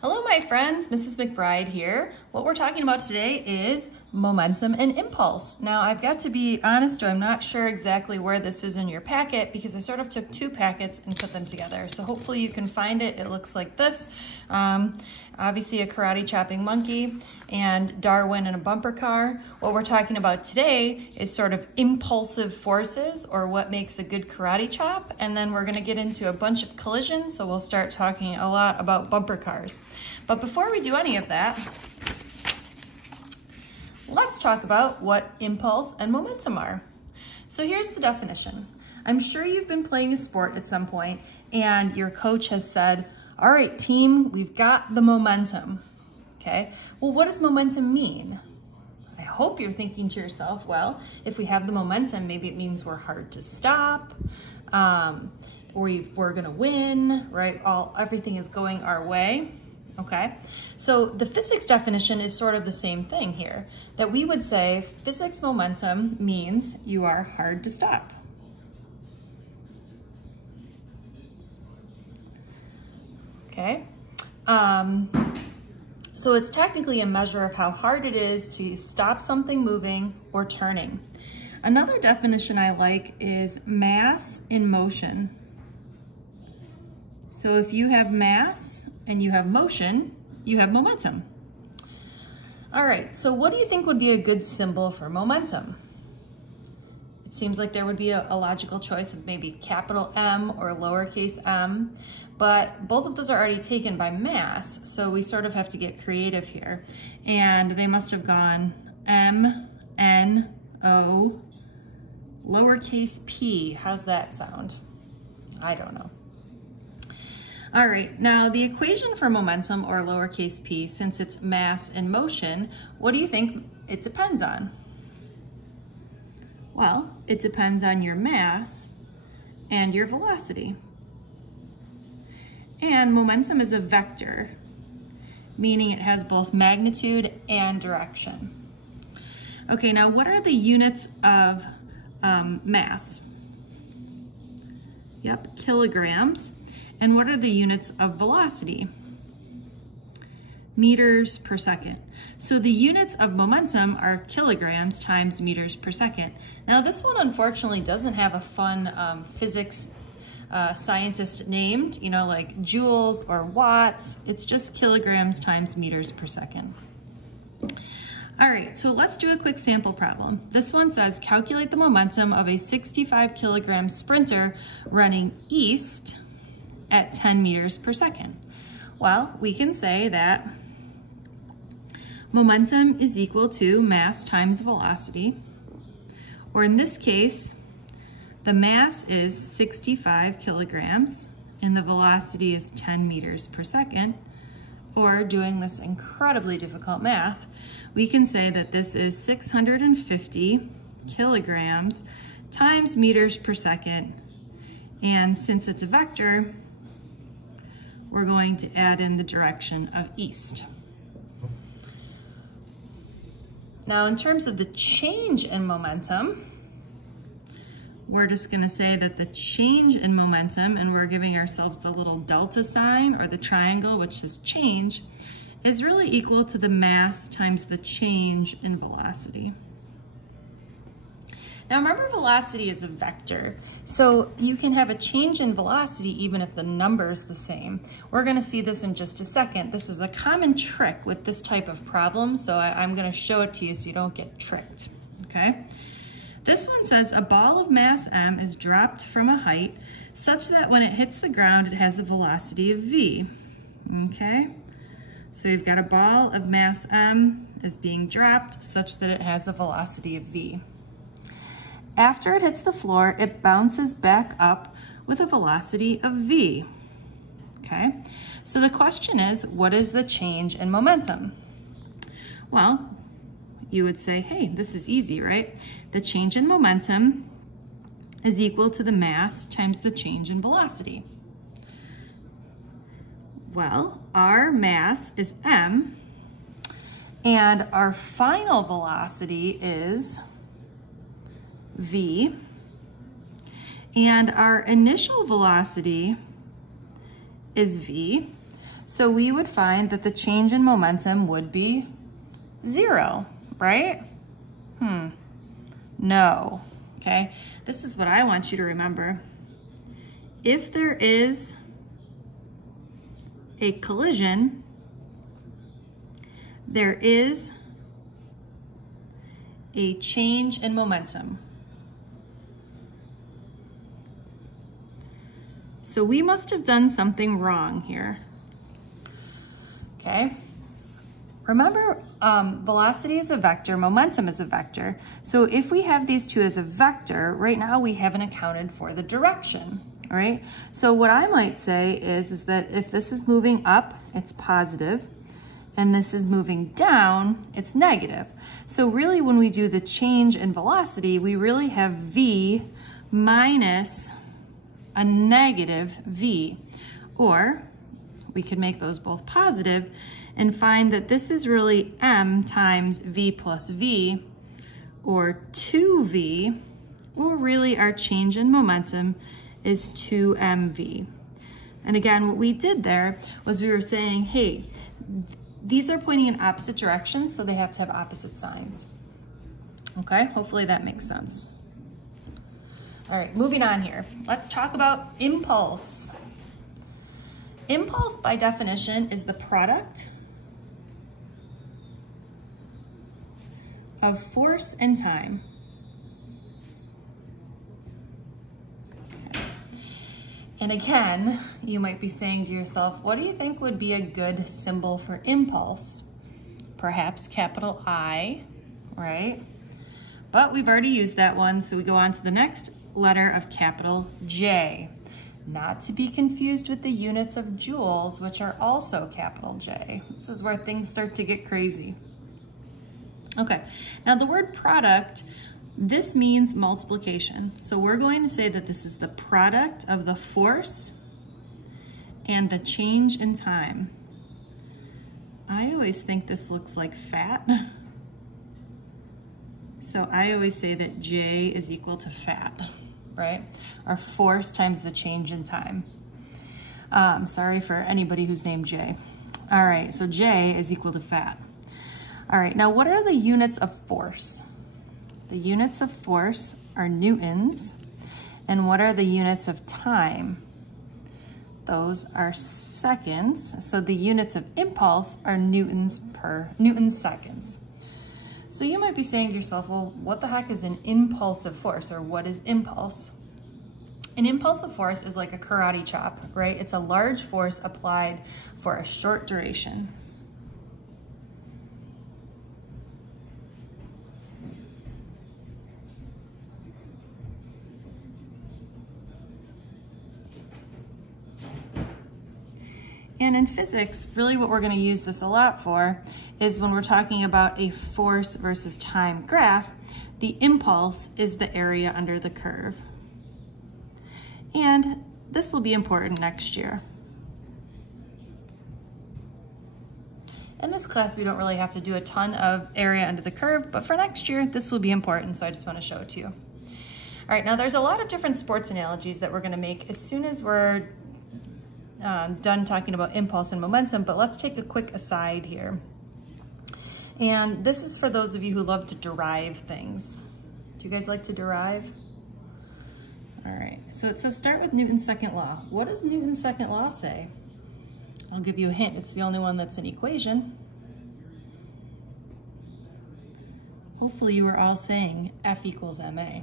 Hello my friends, Mrs. McBride here. What we're talking about today is momentum and impulse. Now I've got to be honest, I'm not sure exactly where this is in your packet because I sort of took two packets and put them together. So hopefully you can find it. It looks like this. Obviously a karate chopping monkey and Darwin in a bumper car. What we're talking about today is sort of impulsive forces, or what makes a good karate chop. And then we're gonna get into a bunch of collisions, so we'll start talking a lot about bumper cars. But before we do any of that, let's talk about what impulse and momentum are. So here's the definition. I'm sure you've been playing a sport at some point and your coach has said, all right, team, we've got the momentum, okay? Well, what does momentum mean? I hope you're thinking to yourself, well, if we have the momentum, maybe it means we're hard to stop, we're gonna win, right? Everything is going our way, okay? So the physics definition is sort of the same thing here, that we would say physics momentum means you are hard to stop. Okay, so it's technically a measure of how hard it is to stop something moving or turning. Another definition I like is mass in motion. So if you have mass and you have motion, you have momentum. All right, so what do you think would be a good symbol for momentum? It seems like there would be a logical choice of maybe capital M or lowercase m, but both of those are already taken by mass, so we sort of have to get creative here. And they must have gone M, N, O, lowercase p. How's that sound? I don't know. All right, now the equation for momentum, or lowercase p, since it's mass and motion, what do you think it depends on? Well, it depends on your mass and your velocity. And momentum is a vector, meaning it has both magnitude and direction. Okay, now what are the units of mass? Yep, kilograms. And what are the units of velocity? Meters per second. So the units of momentum are kilograms times meters per second. Now this one unfortunately doesn't have a fun physics scientist named, you know, like joules or watts. It's just kilograms times meters per second. All right, so let's do a quick sample problem. This one says, calculate the momentum of a 65 kilogram sprinter running east at 10 meters per second. Well, we can say that momentum is equal to mass times velocity, or in this case, the mass is 65 kilograms and the velocity is 10 meters per second, or doing this incredibly difficult math, we can say that this is 650 kilograms times meters per second, and since it's a vector, we're going to add in the direction of east. Now, in terms of the change in momentum, we're just gonna say that the change in momentum, and we're giving ourselves the little delta sign or the triangle, which says change, is really equal to the mass times the change in velocity. Now remember, velocity is a vector, so you can have a change in velocity even if the number is the same. We're gonna see this in just a second. This is a common trick with this type of problem, so I'm gonna show it to you so you don't get tricked, okay? This one says a ball of mass m is dropped from a height such that when it hits the ground, it has a velocity of v, okay? So we've got a ball of mass m is being dropped such that it has a velocity of v. After it hits the floor, it bounces back up with a velocity of v, okay? So the question is, what is the change in momentum? Well, you would say, hey, this is easy, right? The change in momentum is equal to the mass times the change in velocity. Well, our mass is m, and our final velocity is v, and our initial velocity is v. So we would find that the change in momentum would be 0, right? No, okay? This is what I want you to remember. If there is a collision, there is a change in momentum. So we must have done something wrong here, okay? Remember, velocity is a vector, momentum is a vector. So if we have these two as a vector, right now we haven't accounted for the direction, all right? So what I might say is that if this is moving up, it's positive, and this is moving down, it's negative. So really when we do the change in velocity, we really have v minus a negative v, or we could make those both positive and find that this is really m times v plus v, or 2v, or really our change in momentum is 2mv. And again, what we did there was we were saying, hey, these are pointing in opposite directions, so they have to have opposite signs. Okay, hopefully that makes sense. All right, moving on here. Let's talk about impulse. Impulse, by definition, is the product of force and time. Okay. And again, you might be saying to yourself, what do you think would be a good symbol for impulse? Perhaps capital I, right? But we've already used that one, so we go on to the next letter of capital J. Not to be confused with the units of joules, which are also capital J. This is where things start to get crazy. Okay, now the word product, this means multiplication. So we're going to say that this is the product of the force and the change in time. I always think this looks like fat. So I always say that J is equal to fat, right? Or force times the change in time. Sorry for anybody who's named J. All right, so J is equal to fat. All right, now what are the units of force? The units of force are newtons. And what are the units of time? Those are seconds. So the units of impulse are newtons seconds. So you might be saying to yourself, well, what the heck is an impulsive force, or what is impulse? An impulsive force is like a karate chop, right? It's a large force applied for a short duration. And in physics, really what we're going to use this a lot for is when we're talking about a force versus time graph, the impulse is the area under the curve. And this will be important next year. In this class, we don't really have to do a ton of area under the curve, but for next year, this will be important, so I just want to show it to you. All right, now there's a lot of different sports analogies that we're going to make as soon as we're done talking about impulse and momentum, but let's take a quick aside here. And this is for those of you who love to derive things. Do you guys like to derive? All right, so it says start with Newton's second law. What does Newton's second law say? I'll give you a hint, it's the only one that's an equation. Hopefully you are all saying F equals ma.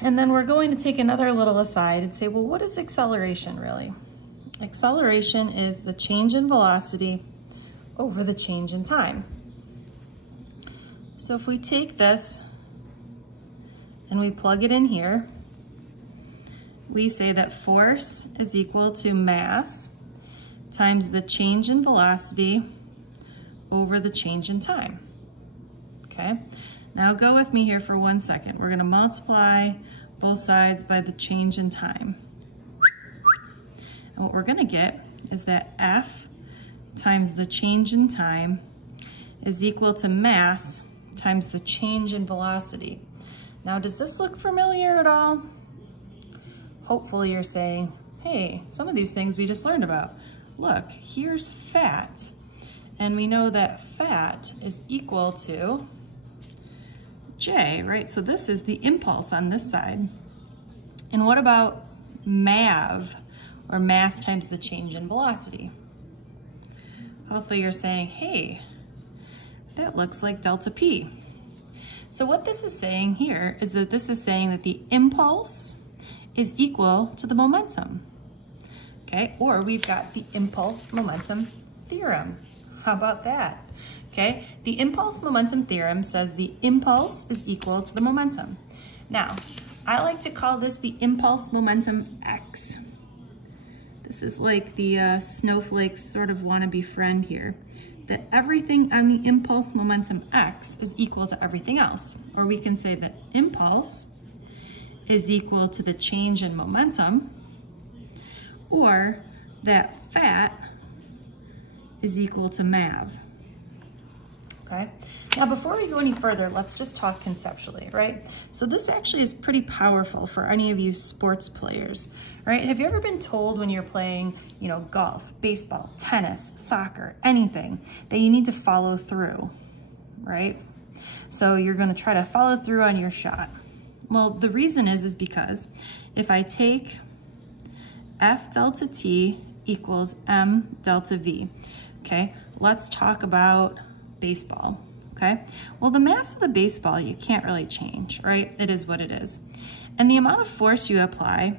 And then we're going to take another little aside and say, well, what is acceleration really? Acceleration is the change in velocity over the change in time. So if we take this and we plug it in here, we say that force is equal to mass times the change in velocity over the change in time. Okay? Now go with me here for 1 second. We're going to multiply both sides by the change in time. And what we're going to get is that F times the change in time is equal to mass times the change in velocity. Now, does this look familiar at all? Hopefully you're saying, hey, some of these things we just learned about. Look, here's fat. And we know that fat is equal to J, right? So this is the impulse on this side. And what about MAV, or mass times the change in velocity? Hopefully you're saying, hey, that looks like delta P. So what this is saying here is that this is saying that the impulse is equal to the momentum, okay? Or we've got the impulse momentum theorem. How about that? Okay, the impulse momentum theorem says the impulse is equal to the momentum. Now, I like to call this the impulse momentum X. This is like the snowflakes sort of wannabe friend here, that everything on the impulse momentum X is equal to everything else. Or we can say that impulse is equal to the change in momentum, or that fat is equal to MAV. Okay. Now, before we go any further, let's just talk conceptually, right? So this actually is pretty powerful for any of you sports players, right? Have you ever been told when you're playing, you know, golf, baseball, tennis, soccer, anything, that you need to follow through, right? So you're going to try to follow through on your shot. Well, the reason is because if I take F delta T equals M delta V, okay, let's talk about baseball, okay? Well, the mass of the baseball, you can't really change, right? It is what it is. And the amount of force you apply,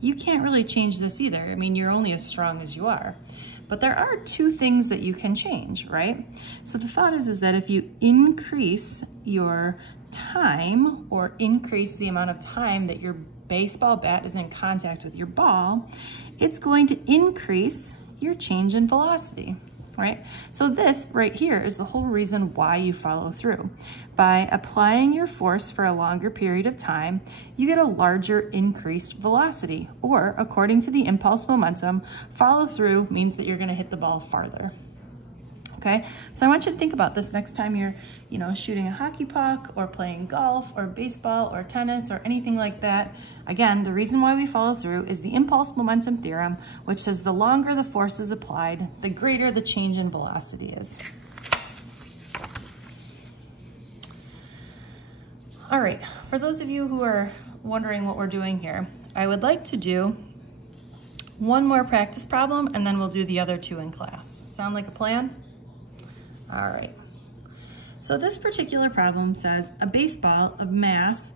you can't really change this either. I mean, you're only as strong as you are. But there are two things that you can change, right? So the thought is that if you increase your time, or increase the amount of time that your baseball bat is in contact with your ball, it's going to increase your change in velocity. Right? So this right here is the whole reason why you follow through. By applying your force for a longer period of time, you get a larger increased velocity, or according to the impulse momentum, follow through means that you're going to hit the ball farther. Okay, so I want you to think about this next time you're, you know, shooting a hockey puck or playing golf or baseball or tennis or anything like that. Again, the reason why we follow through is the impulse momentum theorem, which says the longer the force is applied, the greater the change in velocity is. All right, for those of you who are wondering what we're doing here, I would like to do one more practice problem and then we'll do the other two in class. Sound like a plan? All right, so this particular problem says a baseball of mass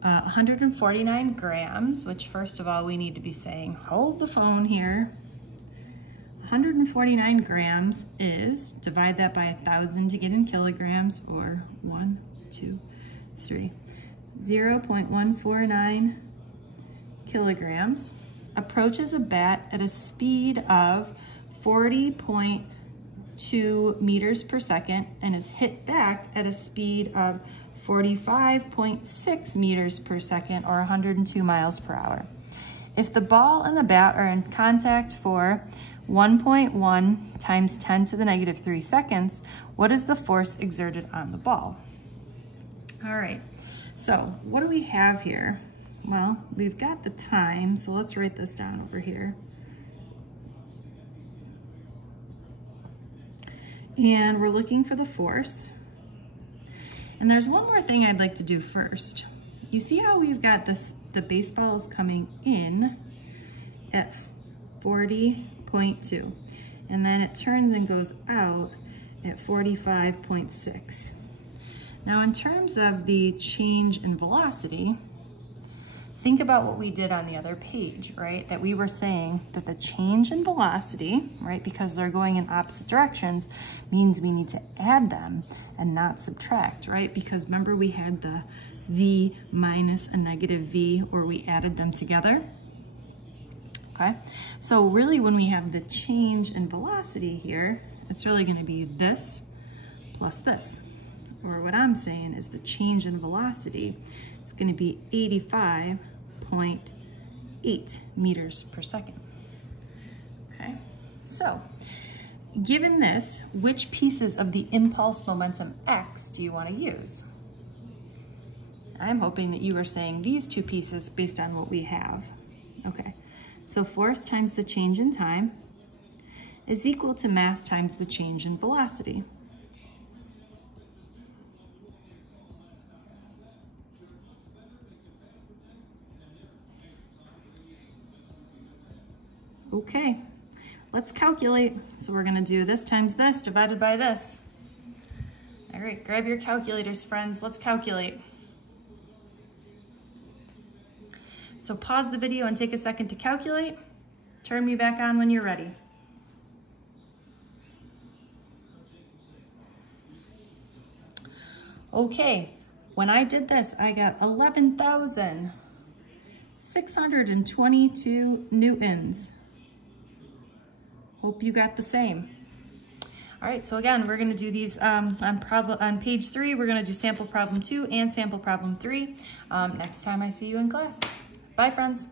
149 grams, which first of all we need to be saying, hold the phone here. 149 grams is, divide that by 1,000 to get in kilograms, or 0.149 kilograms, approaches a bat at a speed of 40.2 meters per second and is hit back at a speed of 45.6 meters per second, or 102 miles per hour. If the ball and the bat are in contact for 1.1 times 10 to the negative 3 seconds, what is the force exerted on the ball? All right, so what do we have here? Well, we've got the time, so let's write this down over here. And we're looking for the force. And there's one more thing I'd like to do first. You see how we've got this, the baseball is coming in at 40.2, and then it turns and goes out at 45.6. Now in terms of the change in velocity, think about what we did on the other page, right? That we were saying that the change in velocity, right, because they're going in opposite directions, means we need to add them and not subtract, right? Because remember we had the v minus a negative v, or we added them together, okay? So really when we have the change in velocity here, it's really gonna be this plus this. Or what I'm saying is the change in velocity is going to be 85.8 meters per second. Okay, so given this, which pieces of the impulse momentum X do you want to use? I'm hoping that you are saying these two pieces based on what we have. Okay, So force times the change in time is equal to mass times the change in velocity. Okay, let's calculate. So we're gonna do this times this divided by this. All right, grab your calculators, friends. Let's calculate. So pause the video and take a second to calculate. Turn me back on when you're ready. Okay, when I did this, I got 11,622 newtons. Hope you got the same. All right, so again, we're gonna do these on page 3, we're gonna do sample problem 2 and sample problem 3 next time I see you in class. Bye, friends.